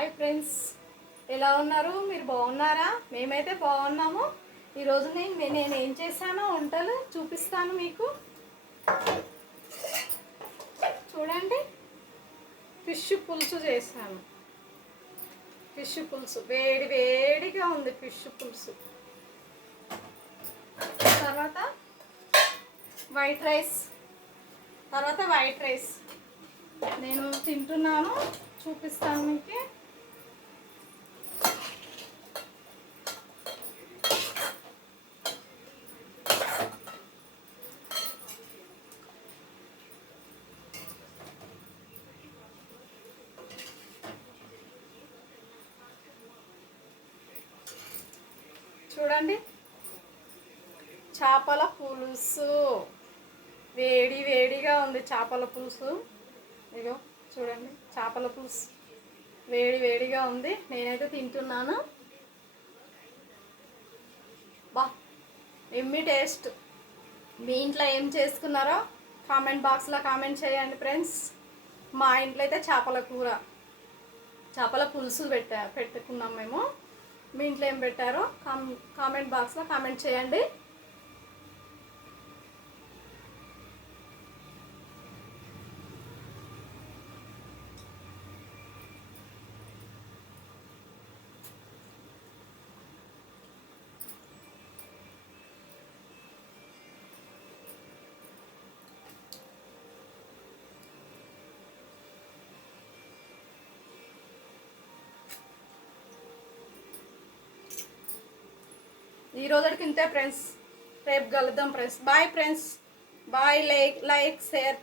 Hi friends, ఎలా ఉన్నారు? మీరు బాగున్నారా? మేమైతే బాగున్నాము. ఈరోజు నేను ఏం చేశానో వంటలు చూపిస్తాను మీకు. చూడండి, ఫిష్ పులుసు చేశాను. ఫిష్ పులుసు వేడి వేడిగా ఉంది. ఫిష్ పులుసు తర్వాత వైట్ రైస్ నేను తింటున్నాను, చూపిస్తాను మీకు. చూడండి, చేపల పులుసు వేడి వేడిగా ఉంది. చేపల పులుసు ఇగో చూడండి, చేపల పులుసు వేడి వేడిగా ఉంది. నేనైతే తింటున్నాను. బా ఎమ్మి టేస్ట్. మీ ఇంట్లో ఏం చేసుకున్నారో కామెంట్ బాక్స్లో కామెంట్ చేయండి ఫ్రెండ్స్. మా ఇంట్లో అయితే చేపల పులుసు పెట్టుకున్నాం మేము. మీ ఇంట్లో ఏం పెట్టారో కామెంట్ బాక్స్లో కామెంట్ చేయండి. ఈ రోజుకి ఇంతే ఫ్రెండ్స్. రేపు కలుద్దాం friends. Bye friends. Bye. Like share